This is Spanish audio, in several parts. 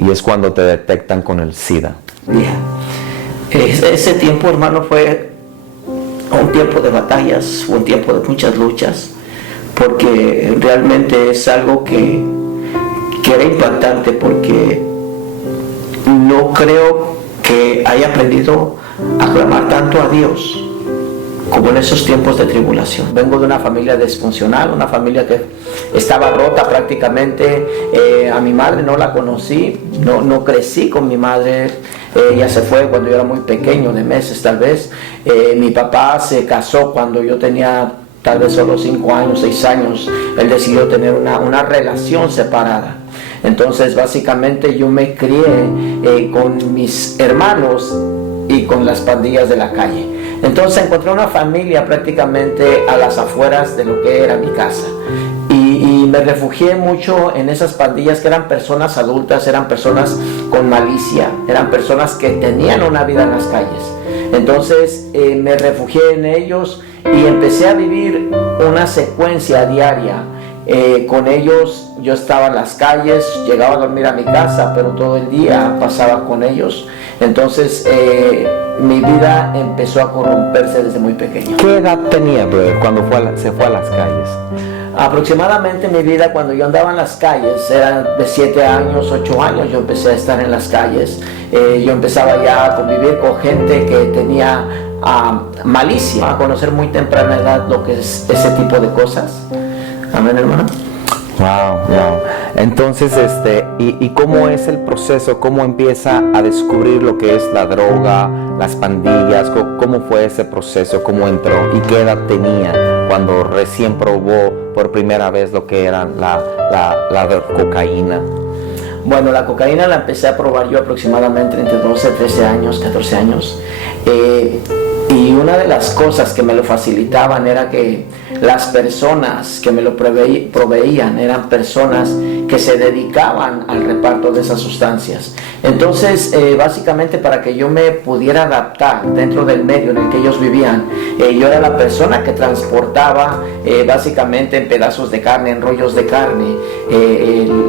y es cuando te detectan con el SIDA. Ese tiempo, hermano, fue un tiempo de batallas, un tiempo de muchas luchas, porque realmente es algo que era impactante, porque no creo que haya aprendido a clamar tanto a Dios como en esos tiempos de tribulación. Vengo de una familia disfuncional, una familia que estaba rota prácticamente. A mi madre no la conocí, no crecí con mi madre. Ella se fue cuando yo era muy pequeño, de meses tal vez. Mi papá se casó cuando yo tenía tal vez solo 5 años, 6 años. Él decidió tener una relación separada. Entonces básicamente yo me crié con mis hermanos y con las pandillas de la calle. Entonces encontré una familia prácticamente a las afueras de lo que era mi casa. Y me refugié mucho en esas pandillas que eran personas adultas, eran personas con malicia, eran personas que tenían una vida en las calles. Entonces me refugié en ellos y empecé a vivir una secuencia diaria. Con ellos yo estaba en las calles, llegaba a dormir a mi casa, pero todo el día pasaba con ellos. Entonces mi vida empezó a corromperse desde muy pequeño. ¿Qué edad tenía, brother, cuando se fue a las calles? Aproximadamente mi vida, cuando yo andaba en las calles, era de 7 años, 8 años, yo empecé a estar en las calles. Yo empezaba ya a convivir con gente que tenía malicia, a conocer muy temprana edad lo que es ese tipo de cosas. Amén, hermano. Wow. Entonces, ¿y cómo es el proceso? ¿Cómo empieza a descubrir lo que es la droga, las pandillas? ¿Cómo fue ese proceso? ¿Cómo entró? ¿Y qué edad tenía cuando recién probó por primera vez lo que era la cocaína? Bueno, la cocaína la empecé a probar yo aproximadamente entre 12, 13 años, 14 años. Y una de las cosas que me lo facilitaban era que las personas que me lo proveían eran personas que se dedicaban al reparto de esas sustancias. Entonces, básicamente para que yo me pudiera adaptar dentro del medio en el que ellos vivían, yo era la persona que transportaba básicamente en pedazos de carne, en rollos de carne,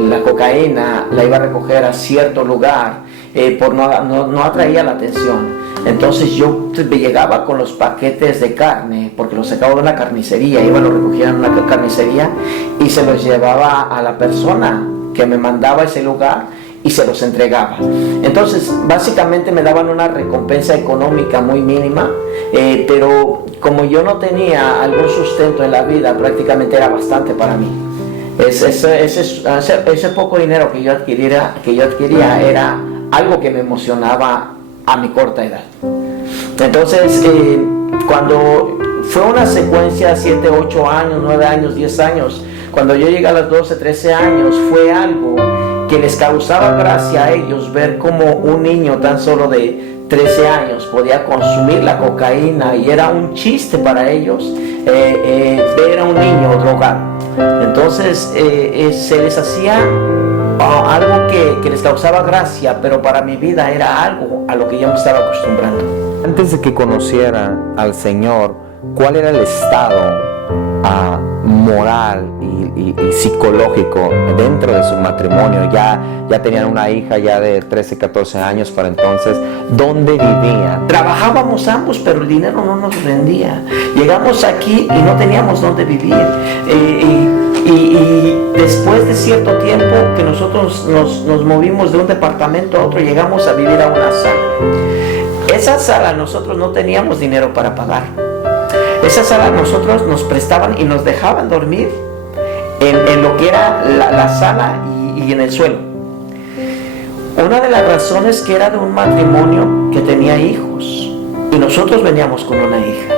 la cocaína, la iba a recoger a cierto lugar, no atraía la atención. Entonces yo llegaba con los paquetes de carne, porque los sacaba de una carnicería, iba, los recogía en una carnicería y se los llevaba a la persona que me mandaba a ese lugar y se los entregaba. Entonces básicamente me daban una recompensa económica muy mínima, pero como yo no tenía algún sustento en la vida, prácticamente era bastante para mí. Ese poco dinero que yo adquiría era algo que me emocionaba a mi corta edad. Entonces cuando fue una secuencia 7, 8 años, 9 años, 10 años, cuando yo llegué a los 12, 13 años, fue algo que les causaba gracia a ellos ver cómo un niño tan solo de 13 años podía consumir la cocaína, y era un chiste para ellos ver a un niño drogado. Entonces se les hacía algo que les causaba gracia, pero para mi vida era algo a lo que yo me estaba acostumbrando. Antes de que conocieran al Señor, ¿cuál era el estado moral y psicológico dentro de su matrimonio? Ya tenían una hija ya de 13, 14 años para entonces. ¿Dónde vivían? Trabajábamos ambos, pero el dinero no nos rendía. Llegamos aquí y no teníamos dónde vivir. Y después de cierto tiempo que nosotros nos movimos de un departamento a otro, llegamos a vivir a una sala. Esa sala nosotros no teníamos dinero para pagar. Esa sala nosotros nos prestaban y nos dejaban dormir en lo que era la sala y en el suelo. Una de las razones que era de un matrimonio que tenía hijos, y nosotros veníamos con una hija.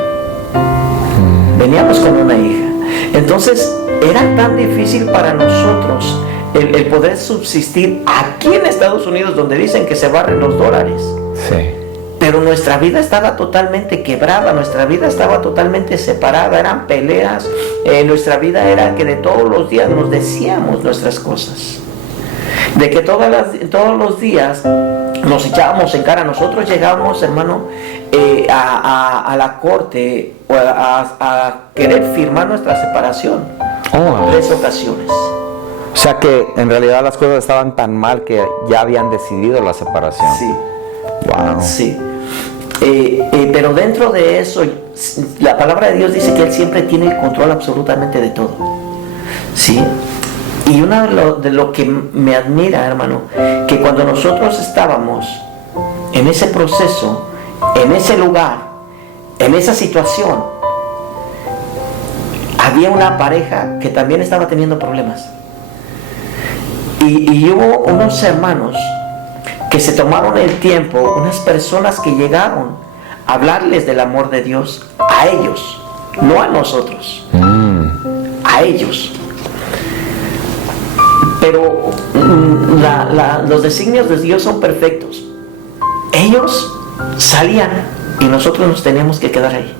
Entonces era tan difícil para nosotros el poder subsistir aquí en Estados Unidos, donde dicen que se barren los dólares. Sí. Pero nuestra vida estaba totalmente quebrada, nuestra vida estaba totalmente separada, eran peleas, nuestra vida era que de todos los días nos decíamos nuestras cosas, de que todos los días nos echábamos en cara. Nosotros llegábamos, hermano, a la corte a querer firmar nuestra separación. 3 ocasiones. O sea que en realidad las cosas estaban tan mal que ya habían decidido la separación. Sí. Wow. Sí. Pero dentro de eso, la palabra de Dios dice que Él siempre tiene el control absolutamente de todo. ¿Sí? Y de lo que me admira, hermano, que cuando nosotros estábamos en ese proceso, en ese lugar, en esa situación, había una pareja que también estaba teniendo problemas. Y hubo unos hermanos que se tomaron el tiempo, unas personas que llegaron a hablarles del amor de Dios a ellos, no a nosotros, a ellos. Pero los designios de Dios son perfectos. Ellos salían y nosotros nos teníamos que quedar ahí.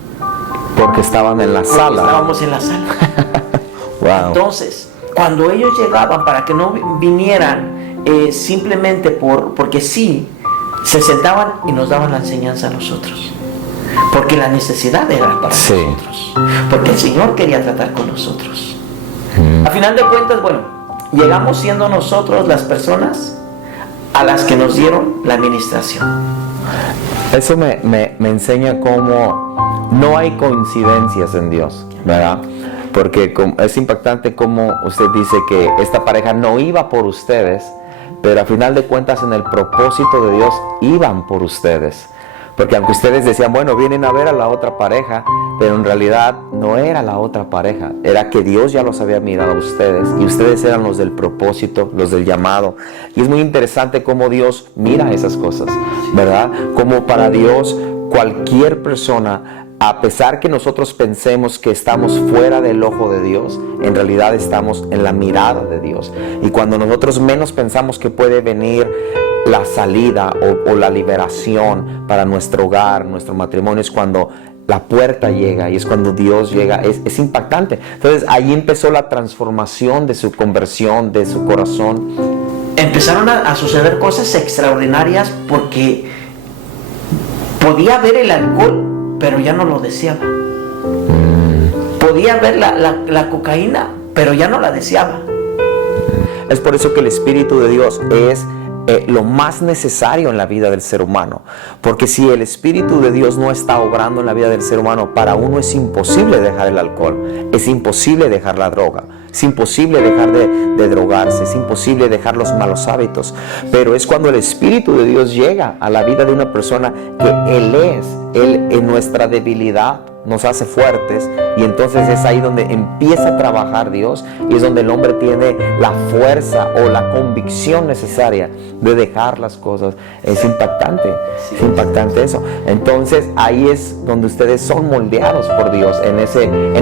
Porque estaban en la sala. Estábamos en la sala. Wow. Entonces, cuando ellos llegaban, para que no vinieran simplemente porque sí, se sentaban y nos daban la enseñanza a nosotros. Porque la necesidad era para nosotros. Porque el Señor quería tratar con nosotros. A final de cuentas, bueno, llegamos siendo nosotros las personas a las que nos dieron la administración. Eso me enseña cómo no hay coincidencias en Dios, ¿verdad? Porque es impactante como usted dice que esta pareja no iba por ustedes, pero a final de cuentas en el propósito de Dios iban por ustedes. Porque aunque ustedes decían, bueno, vienen a ver a la otra pareja, pero en realidad no era la otra pareja, era que Dios ya los había mirado a ustedes y ustedes eran los del propósito, los del llamado. Y es muy interesante cómo Dios mira esas cosas, ¿verdad? Como para Dios cualquier persona, a pesar que nosotros pensemos que estamos fuera del ojo de Dios, en realidad estamos en la mirada de Dios. Y cuando nosotros menos pensamos que puede venir la salida o la liberación para nuestro hogar, nuestro matrimonio, es cuando la puerta llega y es cuando Dios llega. Es impactante. Entonces ahí empezó la transformación de su conversión, de su corazón. Empezaron a suceder cosas extraordinarias porque podía ver el alcohol, pero ya no lo deseaba. Podía ver la cocaína, pero ya no la deseaba. Es por eso que el Espíritu de Dios es lo más necesario en la vida del ser humano, porque si el Espíritu de Dios no está obrando en la vida del ser humano, para uno es imposible dejar el alcohol, es imposible dejar la droga, es imposible dejar de drogarse, es imposible dejar los malos hábitos. Pero es cuando el Espíritu de Dios llega a la vida de una persona que Él en nuestra debilidad nos hace fuertes, y entonces es ahí donde empieza a trabajar Dios, y es donde el hombre tiene la fuerza o la convicción necesaria de dejar las cosas. Es impactante, es impactante eso. Entonces ahí es donde ustedes son moldeados por Dios, en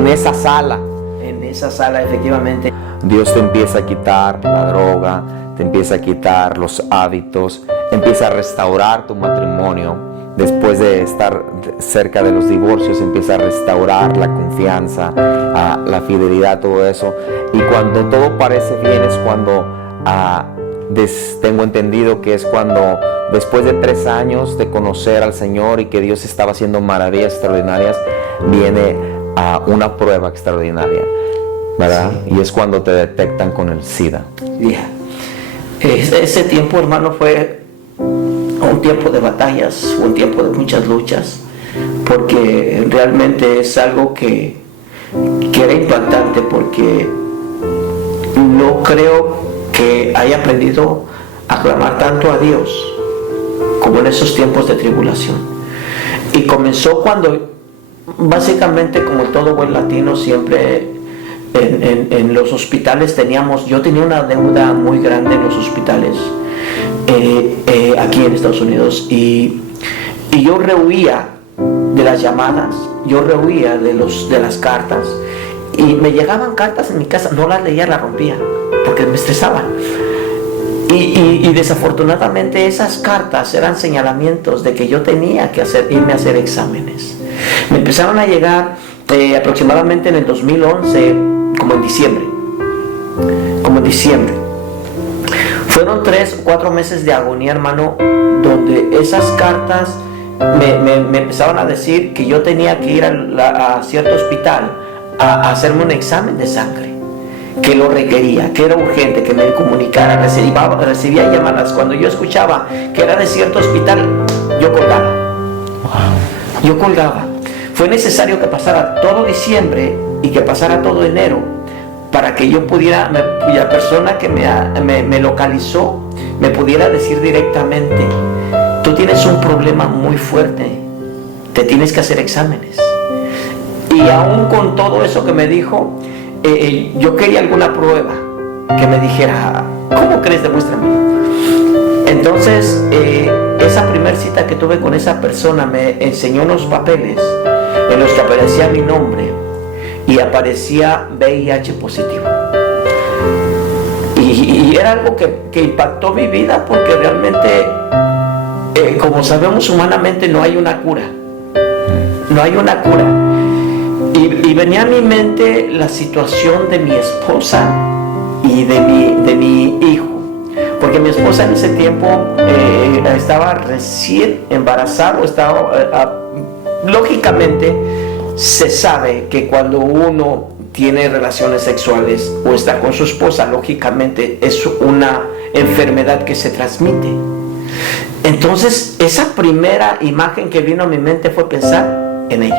esa sala. En esa sala, efectivamente. Dios te empieza a quitar la droga, te empieza a quitar los hábitos, empieza a restaurar tu matrimonio. Después de estar cerca de los divorcios, empieza a restaurar la confianza, la fidelidad, todo eso. Y cuando todo parece bien es cuando, tengo entendido que es cuando después de 3 años de conocer al Señor y que Dios estaba haciendo maravillas extraordinarias, viene una prueba extraordinaria, ¿verdad? Sí. Y es cuando te detectan con el SIDA. Yeah. Ese tiempo, hermano, fue un tiempo de batallas, un tiempo de muchas luchas, porque realmente es algo que era impactante, porque no creo que haya aprendido a clamar tanto a Dios como en esos tiempos de tribulación. Y comenzó cuando, básicamente, como todo buen latino, siempre en los hospitales yo tenía una deuda muy grande en los hospitales. Aquí en Estados Unidos, y yo rehuía de las llamadas, yo rehuía de las cartas, y me llegaban cartas en mi casa, no las leía, las rompía porque me estresaban, y desafortunadamente esas cartas eran señalamientos de que yo tenía que irme a hacer exámenes. Me empezaron a llegar aproximadamente en el 2011, como en diciembre. Fueron 3 o 4 meses de agonía, hermano, donde esas cartas me empezaban a decir que yo tenía que ir a cierto hospital a hacerme un examen de sangre. que lo requería, que era urgente, que me comunicara. Recibía llamadas. Cuando yo escuchaba que era de cierto hospital, yo colgaba. Yo colgaba. Fue necesario que pasara todo diciembre y que pasara todo enero para que yo pudiera, la persona que me localizó, me pudiera decir directamente: tú tienes un problema muy fuerte, te tienes que hacer exámenes. Y aún con todo eso que me dijo, yo quería alguna prueba que me dijera: ¿cómo crees? Demuéstrame. Entonces, esa primera cita que tuve con esa persona me enseñó unos papeles en los que aparecía mi nombre y aparecía VIH positivo. Y era algo que impactó mi vida, porque realmente, como sabemos, humanamente no hay una cura. No hay una cura. Y venía a mi mente la situación de mi esposa y de mi hijo. Porque mi esposa en ese tiempo estaba recién embarazada. Lógicamente, se sabe que cuando uno tiene relaciones sexuales o está con su esposa, lógicamente es una enfermedad que se transmite. Entonces, esa primera imagen que vino a mi mente fue pensar en ellos.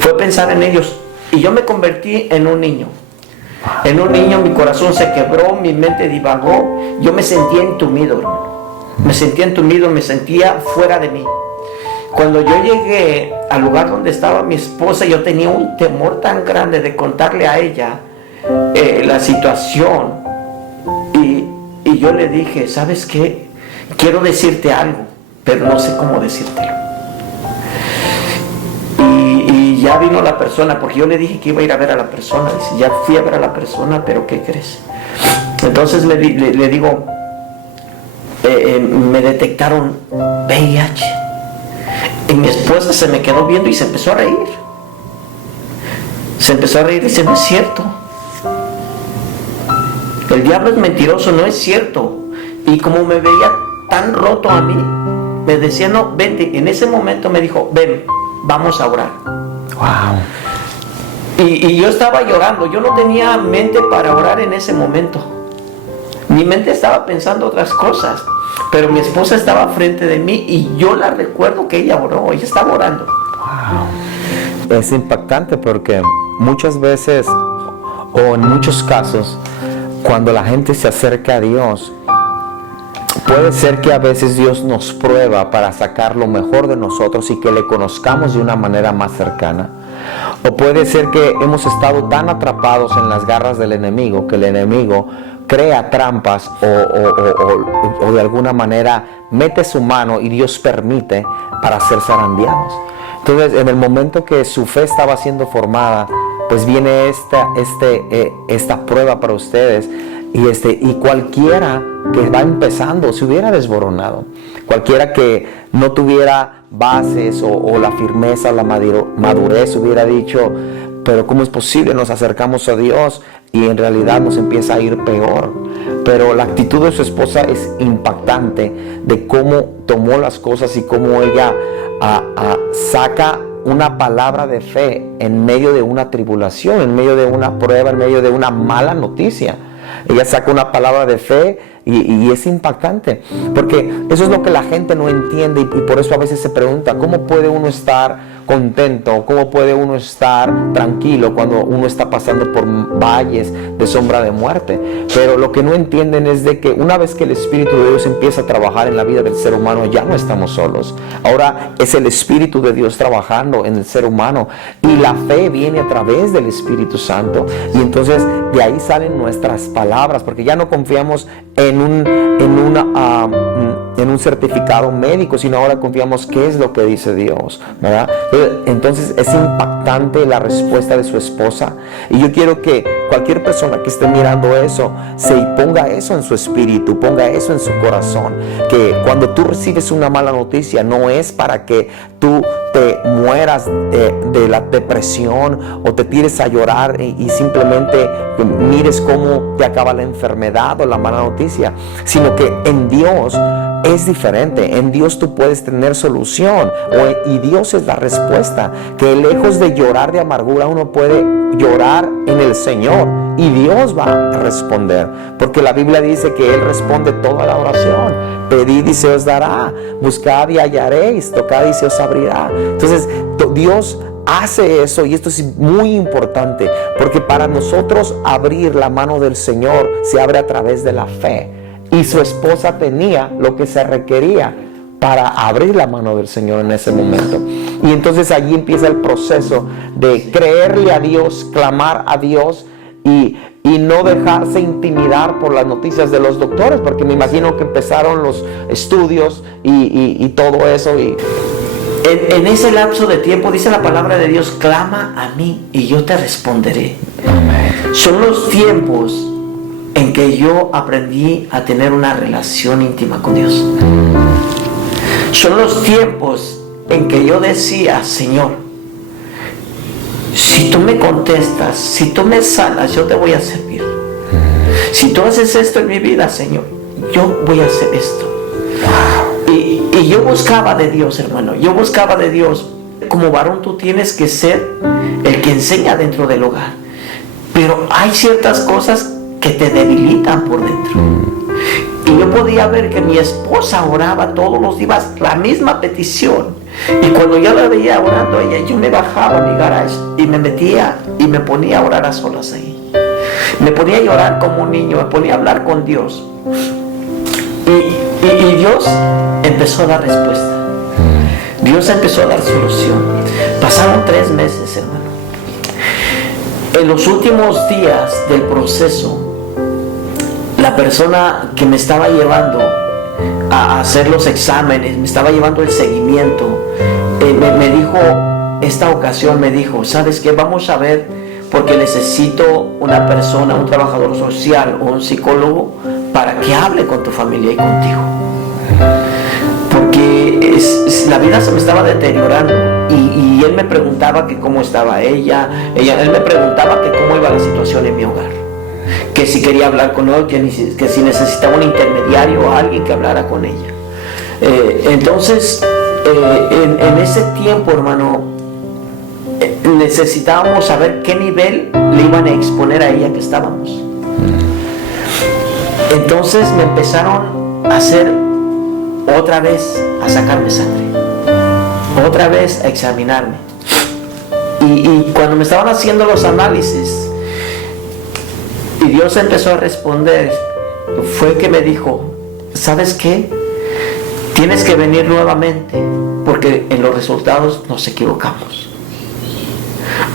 Fue pensar en ellos. Y yo me convertí en un niño. En un niño, mi corazón se quebró, mi mente divagó. Yo me sentía entumido, hermano. Me sentía entumido, me sentía fuera de mí. Cuando yo llegué al lugar donde estaba mi esposa, yo tenía un temor tan grande de contarle a ella la situación. Y yo le dije: ¿sabes qué? Quiero decirte algo, pero no sé cómo decírtelo. Y ya vino la persona, porque yo le dije que iba a ir a ver a la persona. Dice: ya fui a ver a la persona, pero ¿qué crees? Entonces le digo: me detectaron VIH. Y mi esposa se me quedó viendo y se empezó a reír. Se empezó a reír y dice: no es cierto. El diablo es mentiroso, no es cierto. Y como me veía tan roto a mí, me decía: no, vente. En ese momento me dijo: ven, vamos a orar. Wow. Y yo estaba llorando. Yo no tenía mente para orar en ese momento. Mi mente estaba pensando otras cosas. Pero mi esposa estaba frente de mí y yo la recuerdo que ella oró. Ella estaba orando. Wow. Es impactante, porque muchas veces, o en muchos casos, cuando la gente se acerca a Dios, puede ser que a veces Dios nos prueba para sacar lo mejor de nosotros y que le conozcamos de una manera más cercana. O puede ser que hemos estado tan atrapados en las garras del enemigo que el enemigo crea trampas o de alguna manera mete su mano y Dios permite para ser zarandeados. Entonces, en el momento que su fe estaba siendo formada, pues viene esta prueba para ustedes. Y cualquiera que va empezando se hubiera desboronado. Cualquiera que no tuviera bases o la firmeza o la madurez hubiera dicho: pero ¿cómo es posible? Nos acercamos a Dios y en realidad nos empieza a ir peor. Pero la actitud de su esposa es impactante, de cómo tomó las cosas y cómo ella saca una palabra de fe en medio de una tribulación, en medio de una prueba, en medio de una mala noticia. Ella saca una palabra de fe y es impactante, porque eso es lo que la gente no entiende, y por eso a veces se pregunta: ¿cómo puede uno estar contento? ¿Cómo puede uno estar tranquilo cuando uno está pasando por valles de sombra de muerte? Pero lo que no entienden es de que una vez que el Espíritu de Dios empieza a trabajar en la vida del ser humano, ya no estamos solos. Ahora es el Espíritu de Dios trabajando en el ser humano, y la fe viene a través del Espíritu Santo, y entonces de ahí salen nuestras palabras, porque ya no confiamos en un certificado médico, sino ahora confiamos qué es lo que dice Dios, ¿verdad? Entonces es impactante la respuesta de su esposa, y yo quiero que cualquier persona que esté mirando eso se ponga eso en su espíritu, ponga eso en su corazón, que cuando tú recibes una mala noticia no es para que tú te mueras de la depresión o te tires a llorar y simplemente mires cómo te acaba la enfermedad o la mala noticia, sino que en Dios es diferente. En Dios tú puedes tener solución, y Dios es la respuesta, que lejos de puede llorar de amargura, uno puede llorar en el Señor y Dios va a responder, porque la Biblia dice que Él responde toda la oración. Pedid y se os dará, buscad y hallaréis, tocad y se os abrirá. Entonces Dios hace eso, y esto es muy importante, porque para nosotros abrir la mano del Señor se abre a través de la fe, y su esposa tenía lo que se requería para abrir la mano del Señor en ese momento. Y entonces allí empieza el proceso de creerle a Dios, clamar a Dios y no dejarse intimidar por las noticias de los doctores, porque me imagino que empezaron los estudios y todo eso. Y en ese lapso de tiempo dice la palabra de Dios: clama a mí y yo te responderé. Amén. Son los tiempos en que yo aprendí a tener una relación íntima con Dios. Son los tiempos en que yo decía: Señor, si tú me contestas, si tú me sanas, yo te voy a servir. Si tú haces esto en mi vida, Señor, yo voy a hacer esto. Y yo buscaba de Dios, hermano. Yo buscaba de Dios. Como varón tú tienes que ser el que enseña dentro del hogar. Pero hay ciertas cosas que te debilitan por dentro. Y yo podía ver que mi esposa oraba todos los días la misma petición. Y cuando yo la veía orando a ella, yo me bajaba a mi garage y me metía y me ponía a orar a solas ahí. Me ponía a llorar como un niño, me ponía a hablar con Dios. Y Dios empezó a dar respuesta. Dios empezó a dar solución. Pasaron 3 meses, hermano. En los últimos días del proceso, la persona que me estaba llevando a hacer los exámenes, me estaba llevando el seguimiento, me dijo, esta ocasión me dijo: ¿sabes qué? Vamos a ver, porque necesito una persona, un trabajador social o un psicólogo para que hable con tu familia y contigo, porque la vida se me estaba deteriorando. Y él me preguntaba que cómo estaba él me preguntaba que cómo iba la situación en mi hogar, que si quería hablar con él, que si necesitaba un intermediario o alguien que hablara con ella. Entonces en ese tiempo, hermano, necesitábamos saber qué nivel le iban a exponer a ella que estábamos. Entonces me empezaron a hacer otra vez, a sacarme sangre, otra vez a examinarme. Y cuando me estaban haciendo los análisis y Dios empezó a responder, fue que me dijo: ¿sabes qué? Tienes que venir nuevamente, porque en los resultados nos equivocamos.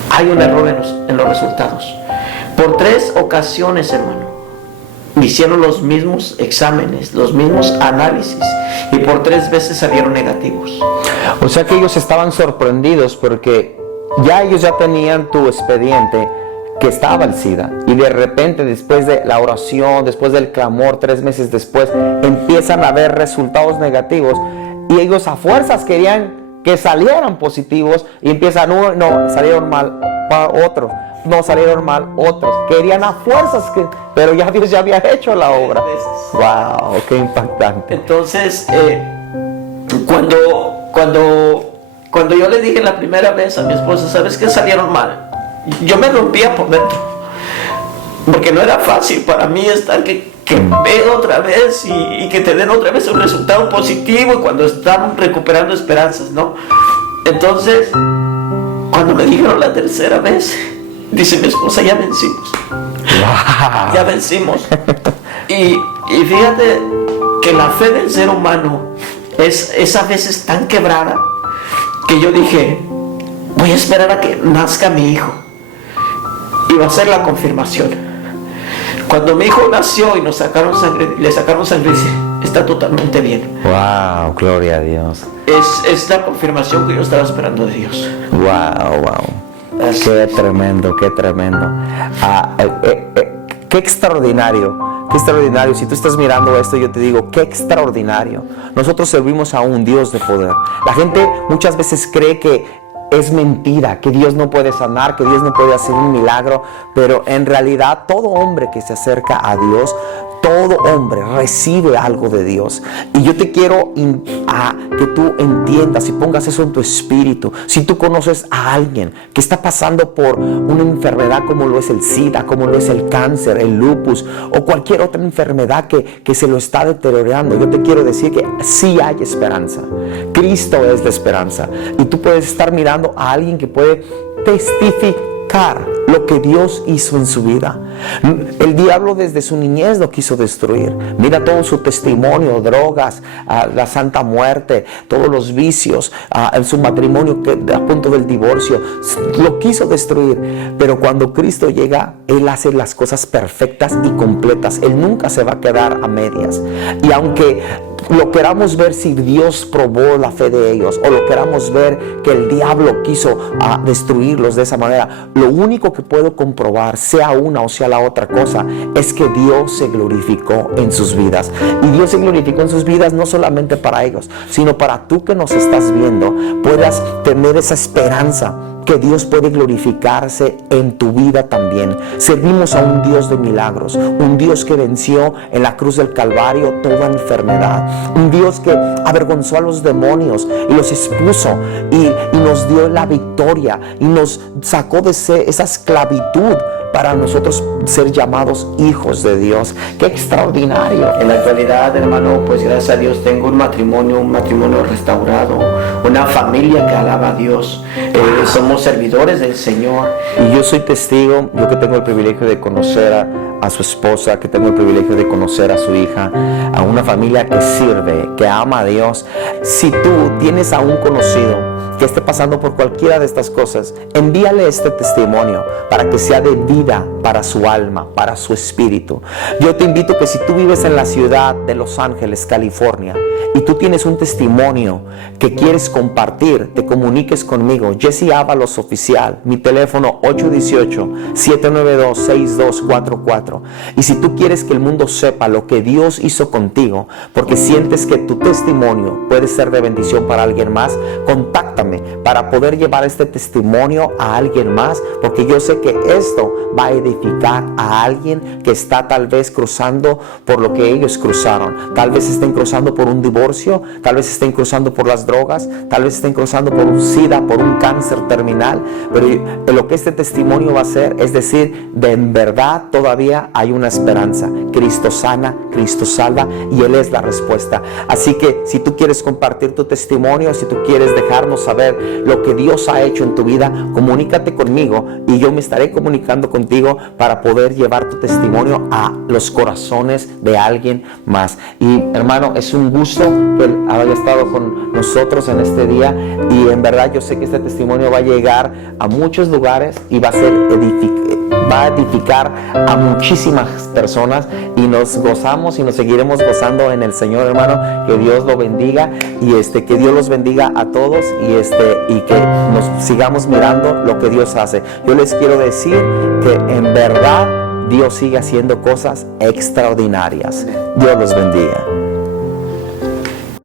Hay un error en los resultados. Por 3 ocasiones, hermano, me hicieron los mismos exámenes, los mismos análisis, y por 3 veces salieron negativos. O sea que ellos estaban sorprendidos porque ellos ya tenían tu expediente que estaba el SIDA, y de repente, después de la oración, después del clamor, 3 meses después, empiezan a ver resultados negativos, y ellos a fuerzas querían que salieran positivos, y empiezan: no, salieron mal otros, no, salieron mal otros, querían a fuerzas pero ya Dios ya había hecho la obra. Wow, qué impactante. Entonces cuando yo le dije la primera vez a mi esposa: ¿sabes qué? Salieron mal. Yo me rompía por dentro, porque no era fácil para mí estar que ven otra vez y que te den otra vez un resultado positivo, y cuando están recuperando esperanzas, ¿no? Entonces, cuando me dijeron la tercera vez, dice mi esposa: ya vencimos. Wow. Ya vencimos. Y fíjate que la fe del ser humano es a veces tan quebrada, que yo dije: voy a esperar a que nazca mi hijo, y va a ser la confirmación. Cuando mi hijo nació y le sacaron sangre, dice: está totalmente bien. Wow, gloria a Dios. Es la confirmación que yo estaba esperando de Dios. Wow. Qué tremendo, qué tremendo. Qué extraordinario. Qué extraordinario. Si tú estás mirando esto, yo te digo, qué extraordinario. Nosotros servimos a un Dios de poder. La gente muchas veces cree que es mentira, que Dios no puede sanar, que Dios no puede hacer un milagro, pero en realidad todo hombre que se acerca a Dios, todo hombre recibe algo de Dios. Y yo te quiero que tú entiendas y pongas eso en tu espíritu. Si tú conoces a alguien que está pasando por una enfermedad como lo es el SIDA, como lo es el cáncer, el lupus o cualquier otra enfermedad que se lo está deteriorando, yo te quiero decir que sí hay esperanza. Cristo es la esperanza. Y tú puedes estar mirando a alguien que puede testificar lo que Dios hizo en su vida. El diablo desde su niñez lo quiso destruir. Mira todo su testimonio: drogas, la santa muerte, todos los vicios, en su matrimonio a punto del divorcio, lo quiso destruir. Pero cuando Cristo llega, Él hace las cosas perfectas y completas. Él nunca se va a quedar a medias. Y aunque lo queramos ver si Dios probó la fe de ellos, o lo queramos ver que el diablo quiso destruirlos de esa manera, lo único que puedo comprobar, sea una o sea la otra cosa, es que Dios se glorificó en sus vidas. Y Dios se glorificó en sus vidas no solamente para ellos, sino para tú que nos estás viendo, puedas tener esa esperanza que Dios puede glorificarse en tu vida también. Servimos a un Dios de milagros, un Dios que venció en la cruz del Calvario toda enfermedad, un Dios que avergonzó a los demonios y los expuso y nos dio la victoria y nos sacó de esa esclavitud para nosotros ser llamados hijos de Dios. ¡Qué extraordinario! En la actualidad, hermano, pues gracias a Dios tengo un matrimonio restaurado, una familia que alaba a Dios. Somos servidores del Señor. Y yo soy testigo, yo que tengo el privilegio de conocer a su esposa, que tengo el privilegio de conocer a su hija, a una familia que sirve, que ama a Dios. Si tú tienes a un conocido que esté pasando por cualquiera de estas cosas, envíale este testimonio para que sea de vida para su alma, para su espíritu. Yo te invito que si tú vives en la ciudad de Los Ángeles, California, y tú tienes un testimonio que quieres compartir, te comuniques conmigo, Jesse Ábalos Oficial, mi teléfono 818-792-6244. Y si tú quieres que el mundo sepa lo que Dios hizo contigo, porque sientes que tu testimonio puede ser de bendición para alguien más, contáctame para poder llevar este testimonio a alguien más, porque yo sé que esto va a edificar a alguien que está tal vez cruzando por lo que ellos cruzaron. Tal vez estén cruzando por un divorcio, tal vez estén cruzando por las drogas, tal vez estén cruzando por un SIDA, por un cáncer terminal, pero lo que este testimonio va a hacer es decir, en verdad todavía hay una esperanza. Cristo sana, Cristo salva y Él es la respuesta. Así que si tú quieres compartir tu testimonio, si tú quieres dejarnos saber lo que Dios ha hecho en tu vida, comunícate conmigo y yo me estaré comunicando contigo para poder llevar tu testimonio a los corazones de alguien más. Y hermano, es un gusto que Él haya estado con nosotros en este día, y en verdad yo sé que este testimonio va a llegar a muchos lugares y va a edificar a muchísimas personas, y nos gozamos y nos seguiremos gozando en el Señor, hermano. Que Dios lo bendiga y que Dios los bendiga a todos, y que nos sigamos mirando lo que Dios hace. Yo les quiero decir que en verdad Dios sigue haciendo cosas extraordinarias. Dios los bendiga.